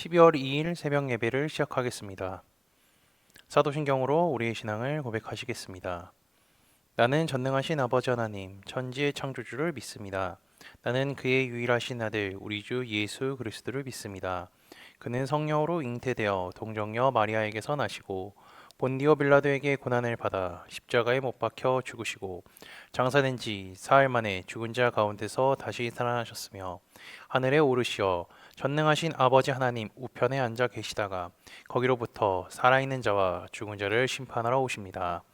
12월 2일 새벽 예배를 시작하겠습니다. 사도신경으로 우리의 신앙을 고백하시겠습니다. 나는 전능하신 아버지 하나님, 천지의 창조주를 믿습니다. 나는 그의 유일하신 아들, 우리 주 예수 그리스도를 믿습니다. 그는 성령으로 잉태되어 동정녀 마리아에게서 나시고 본디오 빌라도에게 고난을 받아 십자가에 못 박혀 죽으시고 장사된 지 사흘 만에 죽은 자 가운데서 다시 살아나셨으며 하늘에 오르시어 전능하신 아버지 하나님 우편에 앉아 계시다가 거기로부터 살아있는 자와 죽은 자를 심판하러 오십니다.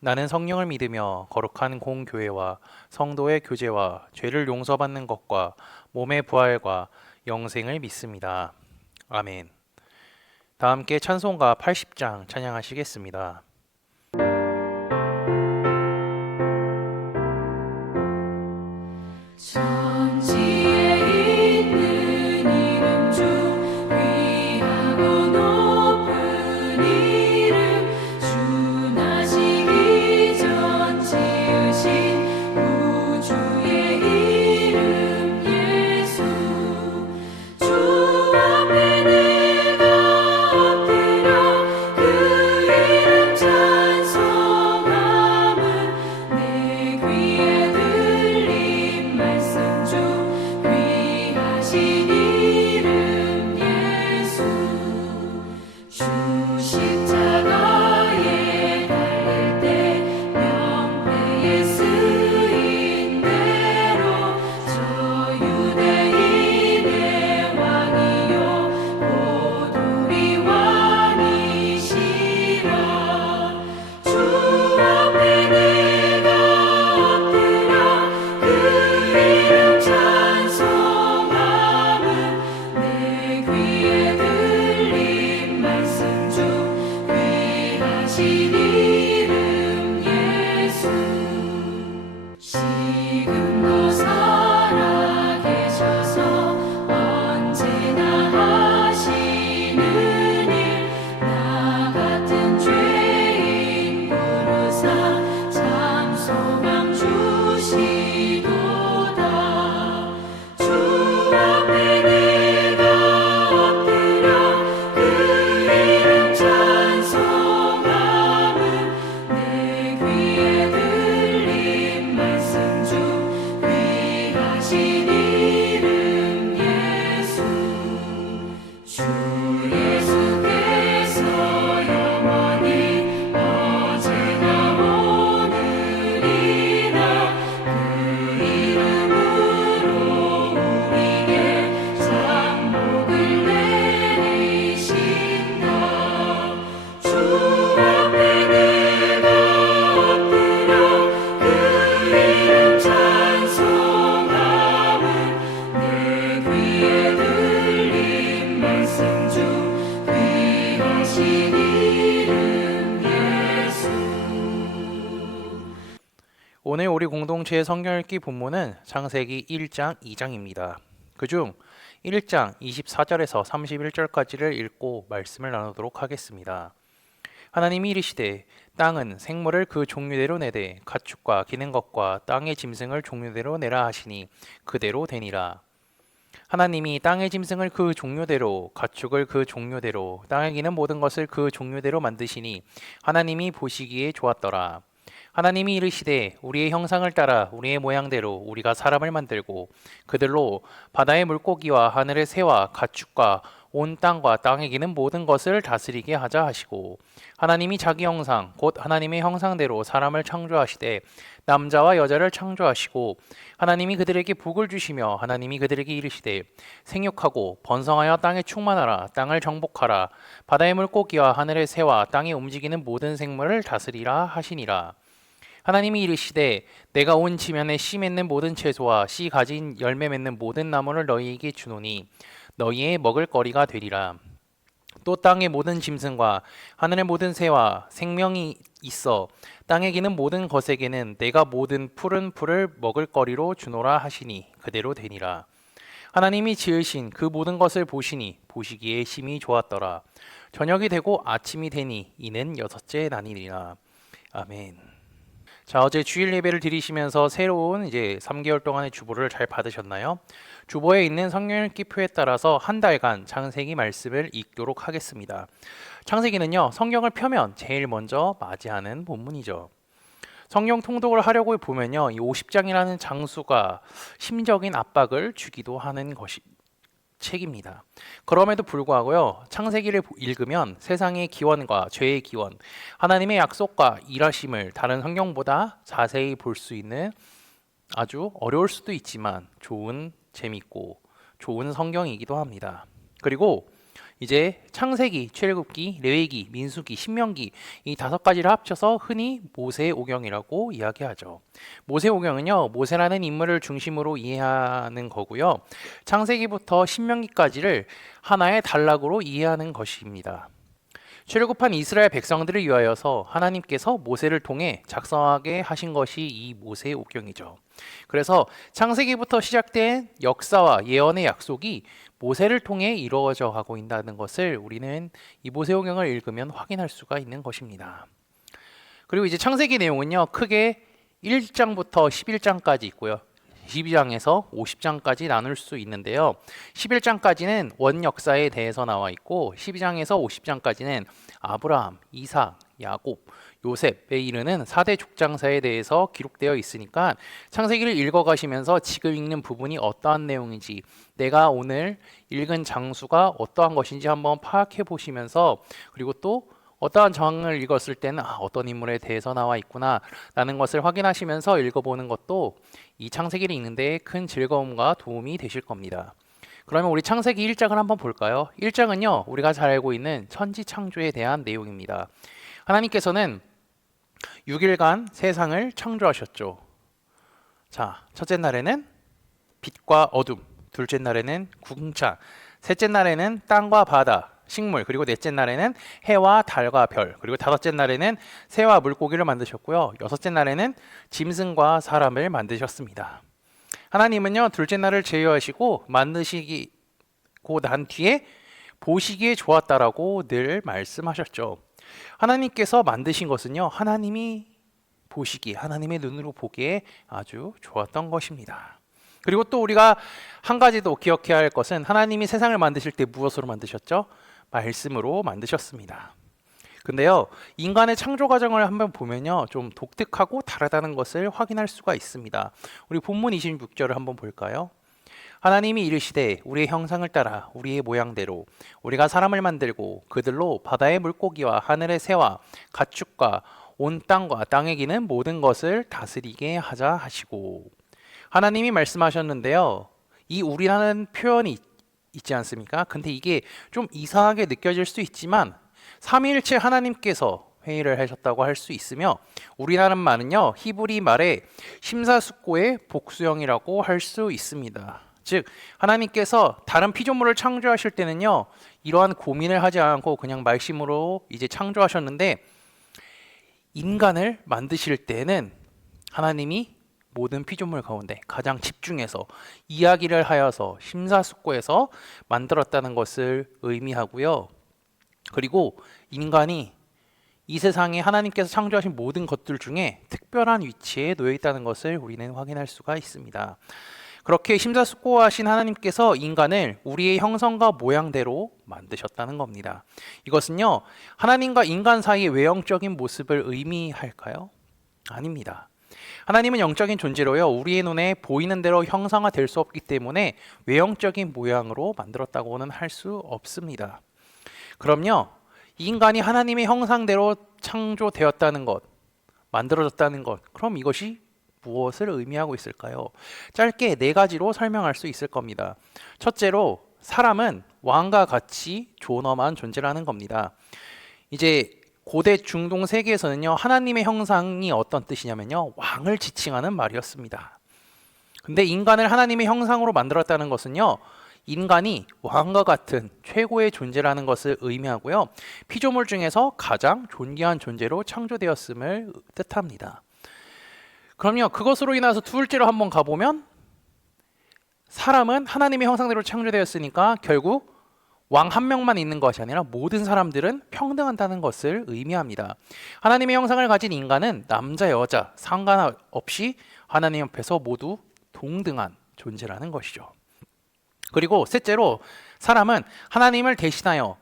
나는 성령을 믿으며 거룩한 공교회와 성도의 교제와 죄를 용서받는 것과 몸의 부활과 영생을 믿습니다. 아멘. 다 함께 찬송가 80장 찬양하시겠습니다. 천지에 있는 이름 중 귀하고 높은 이름, 주 나시기 전 지으신 우주의 이름 예수. 주 앞에 내가 엎드려 그 이름 찬송함은 내 귀에 들린 말씀 중 귀하신 이름 예수. 주 십자가에 달릴 때 명패에 쓰인 대로 저 유대인의 왕이요 곧 우리 왕이시라. 주 앞에 내가 엎드려 그 이름 찬송함은 내 귀에 들린 말씀 중 귀하신 이름 예수. 지금도 살아계셔서 언제나 하시는 일, 나 같은 죄인 부르사 참 소망 주시도다. 주 앞에 내가 엎드려 그 이름 찬송함은 내 귀에 들린 말씀 중 귀하신 이름 예수. 주 예수께서 영원히 어제나 오늘이나 그 이름으로 우리에게 상복을 내리신다. 주 앞에 내가 엎드려 그 이름 찬송함은 내 귀에 들린 말씀 중 귀하신 이름 예수. 오늘 우리 공동체의 성경 읽기 본문은 창세기 1장 2장입니다. 그중 1장 24절에서 31절까지를 읽고 말씀을 나누도록 하겠습니다. 하나님이 이르시되 땅은 생물을 그 종류대로 내되 가축과 기는 것과 땅의 짐승을 종류대로 내라 하시니 그대로 되니라. 하나님이 땅의 짐승을 그 종류대로 가축을 그 종류대로 땅에 기는 모든 것을 그 종류대로 만드시니 하나님이 보시기에 좋았더라. 하나님이 이르시되 우리의 형상을 따라 우리의 모양대로 우리가 사람을 만들고 그들로 바다의 물고기와 하늘의 새와 가축과 온 땅과 땅에 기는 모든 것을 다스리게 하자 하시고 하나님이 자기 형상 곧 하나님의 형상대로 사람을 창조하시되 남자와 여자를 창조하시고 하나님이 그들에게 복을 주시며 하나님이 그들에게 이르시되 생육하고 번성하여 땅에 충만하라. 땅을 정복하라. 바다의 물고기와 하늘의 새와 땅에 움직이는 모든 생물을 다스리라 하시니라. 하나님이 이르시되 내가 온 지면에 씨 맺는 모든 채소와 씨 가진 열매 맺는 모든 나무를 너희에게 주노니 너희의 먹을 거리가 되리라. 또 땅의 모든 짐승과 하늘의 모든 새와 생명이 있어 땅에 기는 모든 것에게는 내가 모든 푸른 풀을 먹을 거리로 주노라 하시니 그대로 되니라. 하나님이 지으신 그 모든 것을 보시니 보시기에 심히 좋았더라. 저녁이 되고 아침이 되니 이는 여섯째 날이니라. 아멘. 자, 어제 주일 예배를 드리시면서 새로운 이제 3개월 동안의 주보를 잘 받으셨나요? 주보에 있는 성경 읽기 표에 따라서 한 달간 창세기 말씀을 읽도록 하겠습니다. 창세기는요, 성경을 펴면 제일 먼저 맞이하는 본문이죠. 성경 통독을 하려고 보면요, 이 50장이라는 장수가 심적인 압박을 주기도 하는 것이 책입니다. 그럼에도 불구하고요, 창세기를 읽으면 세상의 기원과 죄의 기원, 하나님의 약속과 일하심을 다른 성경보다 자세히 볼 수 있는 아주 어려울 수도 있지만 좋은, 재밌고 좋은 성경이기도 합니다. 그리고 이제 창세기, 출애굽기, 레위기, 민수기, 신명기 이 5가지를 합쳐서 흔히 모세오경이라고 이야기하죠. 모세오경은요, 모세라는 인물을 중심으로 이해하는 거고요. 창세기부터 신명기까지를 하나의 단락으로 이해하는 것입니다. 출애굽한 이스라엘 백성들을 위하여서 하나님께서 모세를 통해 작성하게 하신 것이 이 모세오경이죠. 그래서 창세기부터 시작된 역사와 예언의 약속이 모세를 통해 이루어져 가고 있다는 것을 우리는 이 모세오경을 읽으면 확인할 수가 있는 것입니다. 그리고 이제 창세기 내용은요, 크게 1장부터 11장까지 있고요. 12장에서 50장까지 나눌 수 있는데요. 11장까지는 원 역사에 대해서 나와 있고 12장에서 50장까지는 아브라함, 이삭, 야곱, 요셉에 이르는 4대 족장사에 대해서 기록되어 있으니까 창세기를 읽어가시면서 지금 읽는 부분이 어떠한 내용인지, 내가 오늘 읽은 장수가 어떠한 것인지 한번 파악해 보시면서, 그리고 또 어떠한 장을 읽었을 때는 어떤 인물에 대해서 나와 있구나 라는 것을 확인하시면서 읽어보는 것도 이 창세기를 읽는 데 큰 즐거움과 도움이 되실 겁니다. 그러면 우리 창세기 1장을 한번 볼까요? 1장은요, 우리가 잘 알고 있는 천지 창조에 대한 내용입니다. 하나님께서는 6일간 세상을 창조하셨죠. 자, 첫째 날에는 빛과 어둠, 둘째 날에는 궁창, 셋째 날에는 땅과 바다, 식물, 그리고 넷째 날에는 해와 달과 별, 그리고 다섯째 날에는 새와 물고기를 만드셨고요. 여섯째 날에는 짐승과 사람을 만드셨습니다. 하나님은요, 둘째 날을 제외하시고 만드시고 난 뒤에 보시기에 좋았다라고 늘 말씀하셨죠. 하나님께서 만드신 것은요, 하나님이 보시기에, 하나님의 눈으로 보기에 아주 좋았던 것입니다. 그리고 또 우리가 한 가지 더 기억해야 할 것은, 하나님이 세상을 만드실 때 무엇으로 만드셨죠? 말씀으로 만드셨습니다. 근데요, 인간의 창조 과정을 한번 보면요, 좀 독특하고 다르다는 것을 확인할 수가 있습니다. 우리 본문 26절을 한번 볼까요? 하나님이 이르시되 우리의 형상을 따라 우리의 모양대로 우리가 사람을 만들고 그들로 바다의 물고기와 하늘의 새와 가축과 온 땅과 땅에 기는 모든 것을 다스리게 하자 하시고, 하나님이 말씀하셨는데요, 이 우리라는 표현이 있지 않습니까? 근데 이게 좀 이상하게 느껴질 수 있지만 삼위일체 하나님께서 회의를 하셨다고 할 수 있으며, 우리라는 말은요, 히브리 말의 심사숙고의 복수형이라고 할 수 있습니다. 즉, 하나님께서 다른 피조물을 창조하실 때는요, 이러한 고민을 하지 않고 그냥 말씀으로 이제 창조하셨는데, 인간을 만드실 때는 하나님이 모든 피조물 가운데 가장 집중해서 이야기를 하여서 심사숙고해서 만들었다는 것을 의미하고요. 그리고 인간이 이 세상에 하나님께서 창조하신 모든 것들 중에 특별한 위치에 놓여 있다는 것을 우리는 확인할 수가 있습니다. 그렇게 심사숙고하신 하나님께서 인간을 우리의 형상과 모양대로 만드셨다는 겁니다. 이것은요, 하나님과 인간 사이의 외형적인 모습을 의미할까요? 아닙니다. 하나님은 영적인 존재로요, 우리의 눈에 보이는 대로 형상화될 수 없기 때문에 외형적인 모양으로 만들었다고는 할 수 없습니다. 그럼요, 인간이 하나님의 형상대로 창조되었다는 것, 만들어졌다는 것, 그럼 이것이 무엇을 의미하고 있을까요? 짧게 4가지로 설명할 수 있을 겁니다. 첫째로, 사람은 왕과 같이 존엄한 존재라는 겁니다. 이제 고대 중동 세계에서는요, 하나님의 형상이 어떤 뜻이냐면요, 왕을 지칭하는 말이었습니다. 근데 인간을 하나님의 형상으로 만들었다는 것은요, 인간이 왕과 같은 최고의 존재라는 것을 의미하고요, 피조물 중에서 가장 존귀한 존재로 창조되었음을 뜻합니다. 그럼요, 그것으로 인해서 둘째로 한번 가보면, 사람은 하나님의 형상대로 창조되었으니까 결국 왕 한 명만 있는 것이 아니라 모든 사람들은 평등하다는 것을 의미합니다. 하나님의 형상을 가진 인간은 남자, 여자 상관없이 하나님 앞에서 모두 동등한 존재라는 것이죠. 그리고 셋째로 사람은 하나님을 대신하여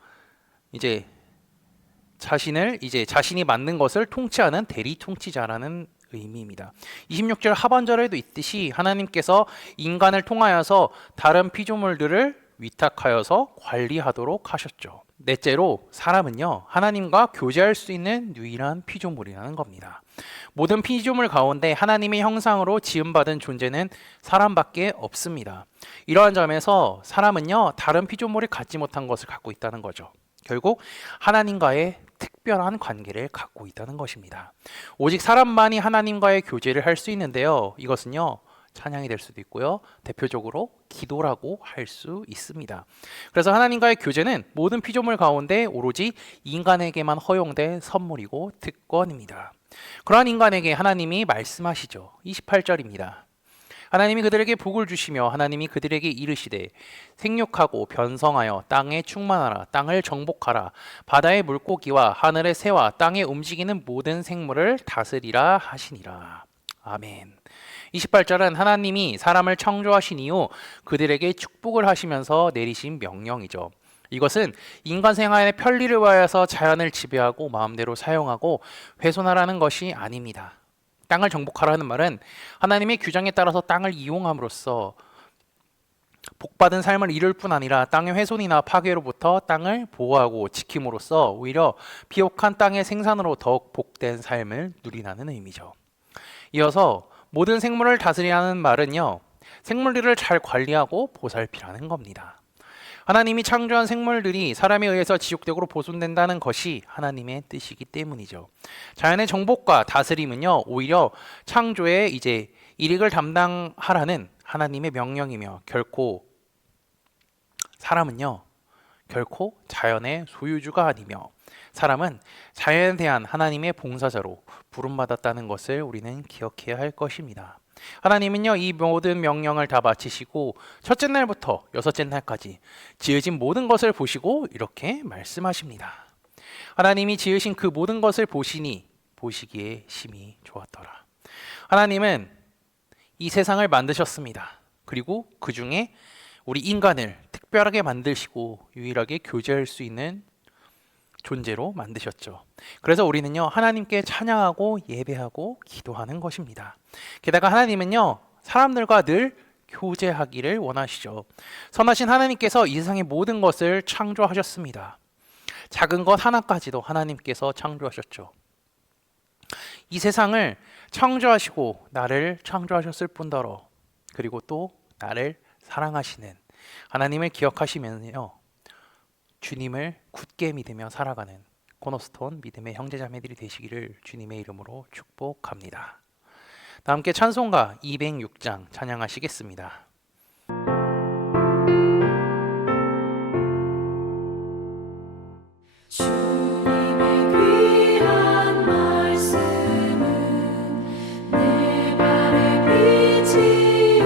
자신이 맞는 것을 통치하는 대리 통치자라는 의미입니다. 26절 하반절에도 있듯이 하나님께서 인간을 통하여서 다른 피조물들을 위탁하여서 관리하도록 하셨죠. 넷째로 사람은요, 하나님과 교제할 수 있는 유일한 피조물이라는 겁니다. 모든 피조물 가운데 하나님의 형상으로 지음받은 존재는 사람밖에 없습니다. 이러한 점에서 사람은요, 다른 피조물이 갖지 못한 것을 갖고 있다는 거죠. 결국 하나님과의 특별한 관계를 갖고 있다는 것입니다. 오직 사람만이 하나님과의 교제를 할 수 있는데요. 이것은요, 찬양이 될 수도 있고요. 대표적으로 기도라고 할 수 있습니다. 그래서 하나님과의 교제는 모든 피조물 가운데 오로지 인간에게만 허용된 선물이고 특권입니다. 그러한 인간에게 하나님이 말씀하시죠. 28절입니다. 하나님이 그들에게 복을 주시며 하나님이 그들에게 이르시되 생육하고 변성하여 땅에 충만하라. 땅을 정복하라. 바다의 물고기와 하늘의 새와 땅에 움직이는 모든 생물을 다스리라 하시니라. 아멘. 28절은 하나님이 사람을 창조하신 이후 그들에게 축복을 하시면서 내리신 명령이죠. 이것은 인간 생활의 편리를 위하여서 자연을 지배하고 마음대로 사용하고 훼손하라는 것이 아닙니다. 땅을 정복하라는 말은 하나님의 규정에 따라서 땅을 이용함으로써 복받은 삶을 이룰 뿐 아니라 땅의 훼손이나 파괴로부터 땅을 보호하고 지킴으로써 오히려 비옥한 땅의 생산으로 더욱 복된 삶을 누리라는 의미죠. 이어서 모든 생물을 다스리라는 말은요, 생물들을 잘 관리하고 보살피라는 겁니다. 하나님이 창조한 생물들이 사람에 의해서 지속적으로 보존된다는 것이 하나님의 뜻이기 때문이죠. 자연의 정복과 다스림은요, 오히려 창조의 일익을 담당하라는 하나님의 명령이며 사람은요, 결코 자연의 소유주가 아니며 사람은 자연에 대한 하나님의 봉사자로 부름받았다는 것을 우리는 기억해야 할 것입니다. 하나님은요, 이 모든 명령을 다 마치시고 첫째 날부터 여섯째 날까지 지으신 모든 것을 보시고 이렇게 말씀하십니다. 하나님이 지으신 그 모든 것을 보시기에 심히 좋았더라. 하나님은 이 세상을 만드셨습니다. 그리고 그 중에 우리 인간을 특별하게 만드시고 유일하게 교제할 수 있는 존재로 만드셨죠. 그래서 우리는요, 하나님께 찬양하고 예배하고 기도하는 것입니다. 게다가 하나님은요, 사람들과 늘 교제하기를 원하시죠. 선하신 하나님께서 이 세상의 모든 것을 창조하셨습니다. 작은 것 하나까지도 하나님께서 창조하셨죠. 이 세상을 창조하시고 나를 창조하셨을 뿐더러 그리고 또 나를 사랑하시는 하나님을 기억하시면요, 주님을 굳게 믿으며 살아가는 코너스톤 믿음의 형제자매들이 되시기를 주님의 이름으로 축복합니다. 다 함께 찬송가 206장 찬양하시겠습니다. 주님의 귀한 말씀은 내 발의 빛이요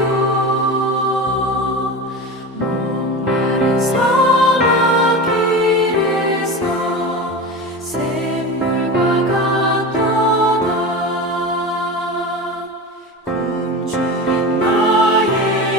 목마른 사막 길에서 샘물과 같도다 굶주린 나의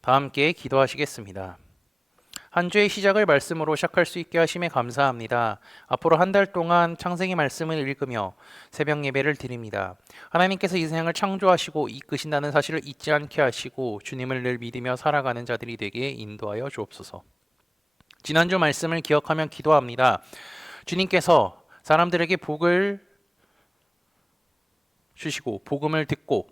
다 함께 기도하시겠습니다. 한 주의 시작을 말씀으로 시작할 수 있게 하심에 감사합니다. 앞으로 한 달 동안 창세기 말씀을 읽으며 새벽 예배를 드립니다. 하나님께서 이 세상을 창조하시고 이끄신다는 사실을 잊지 않게 하시고 주님을 늘 믿으며 살아가는 자들이 되게 인도하여 주옵소서. 지난주 말씀을 기억하며 기도합니다. 주님께서 사람들에게 복을 주시고 복음을 듣고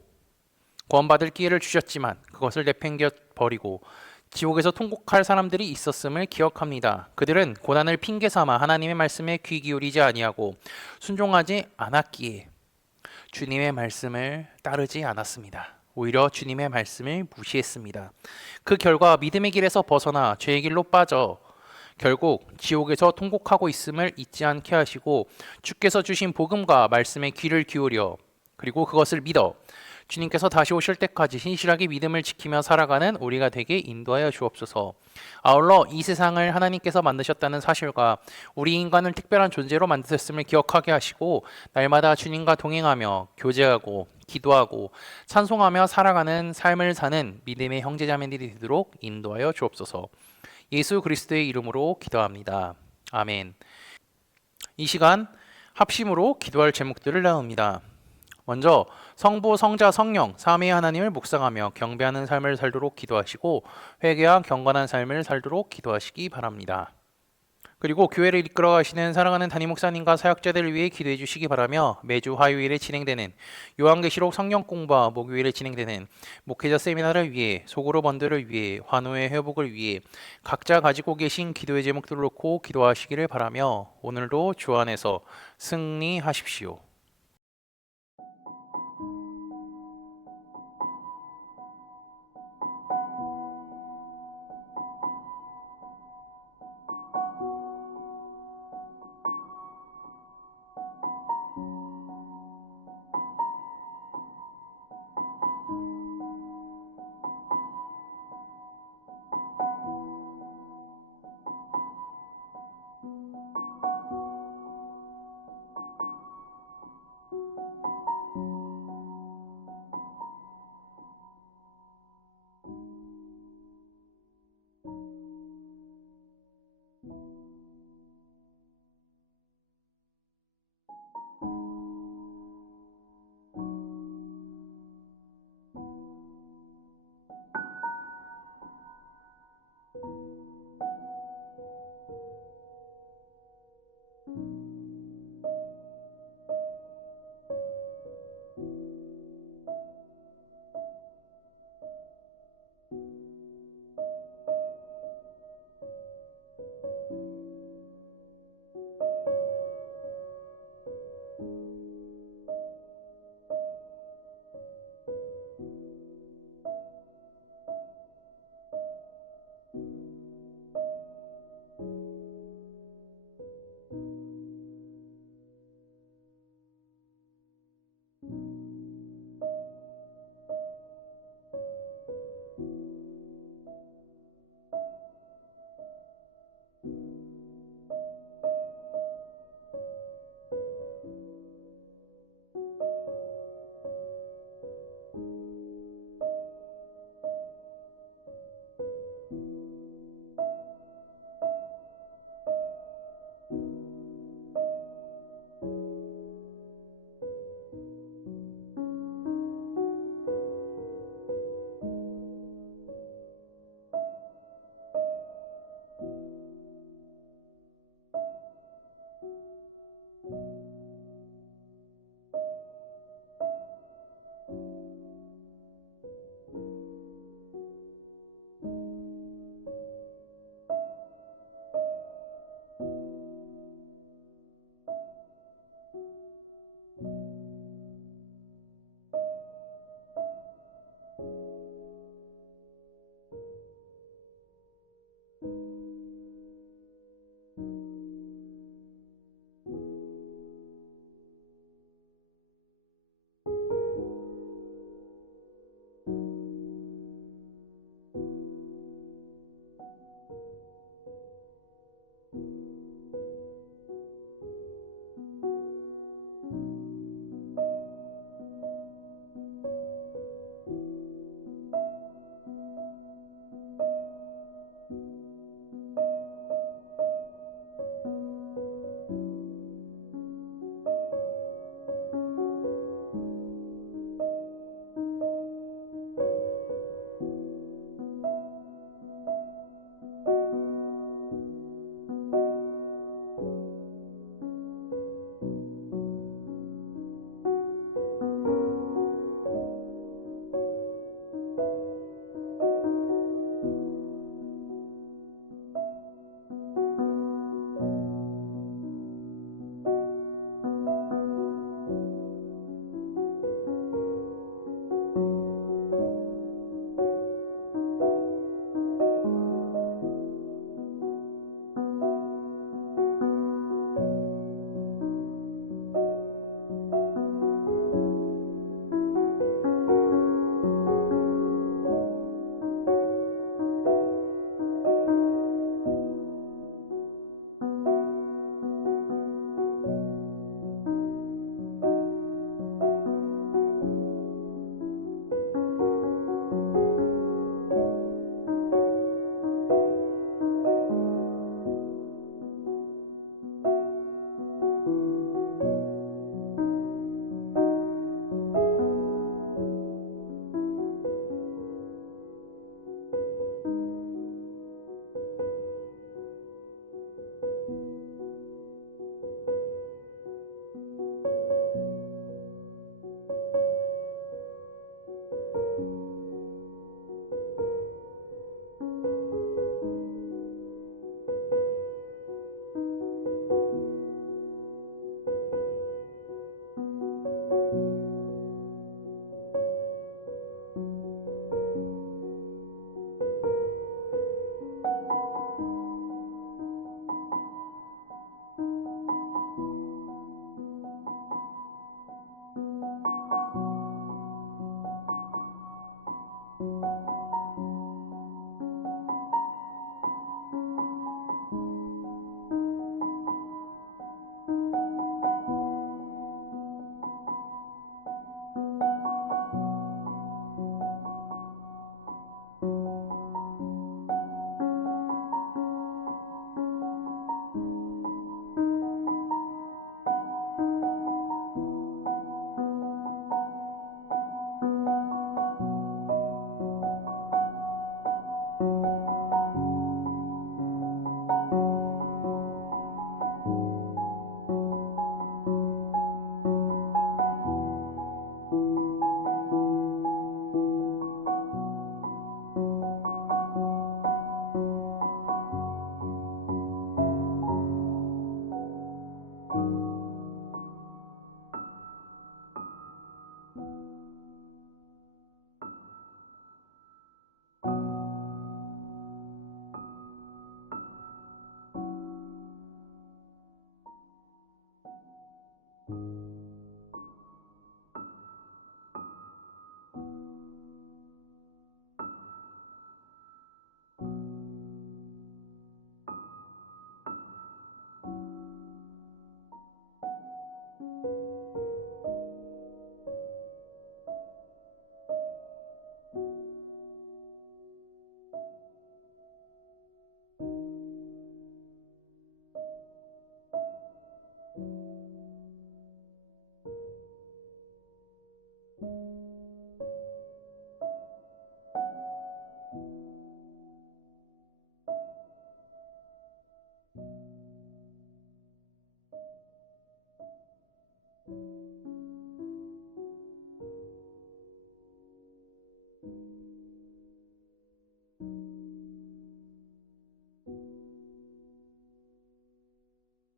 구원받을 기회를 주셨지만 그것을 내팽겨 버리고 지옥에서 통곡할 사람들이 있었음을 기억합니다. 그들은 고난을 핑계 삼아 하나님의 말씀에 귀 기울이지 아니하고 순종하지 않았기에 주님의 말씀을 따르지 않았습니다. 오히려 주님의 말씀을 무시했습니다. 그 결과 믿음의 길에서 벗어나 죄의 길로 빠져 결국 지옥에서 통곡하고 있음을 잊지 않게 하시고 주께서 주신 복음과 말씀에 귀를 기울여 그리고 그것을 믿어 주님께서 다시 오실 때까지 신실하게 믿음을 지키며 살아가는 우리가 되게 인도하여 주옵소서. 아울러 이 세상을 하나님께서 만드셨다는 사실과 우리 인간을 특별한 존재로 만드셨음을 기억하게 하시고 날마다 주님과 동행하며 교제하고 기도하고 찬송하며 살아가는 삶을 사는 믿음의 형제자매들이 되도록 인도하여 주옵소서. 예수 그리스도의 이름으로 기도합니다. 아멘. 이 시간 합심으로 기도할 제목들을 나눕니다. 먼저 성부, 성자, 성령, 삼위의 하나님을 묵상하며 경배하는 삶을 살도록 기도하시고 회개와 경건한 삶을 살도록 기도하시기 바랍니다. 그리고 교회를 이끌어 가시는 사랑하는 담임 목사님과 사역자들을 위해 기도해 주시기 바라며 매주 화요일에 진행되는 요한계시록 성경 공부와 목요일에 진행되는 목회자 세미나를 위해 소그룹 원들을 위해 환우의 회복을 위해 각자 가지고 계신 기도의 제목들을 놓고 기도하시기를 바라며 오늘도 주 안에서 승리하십시오.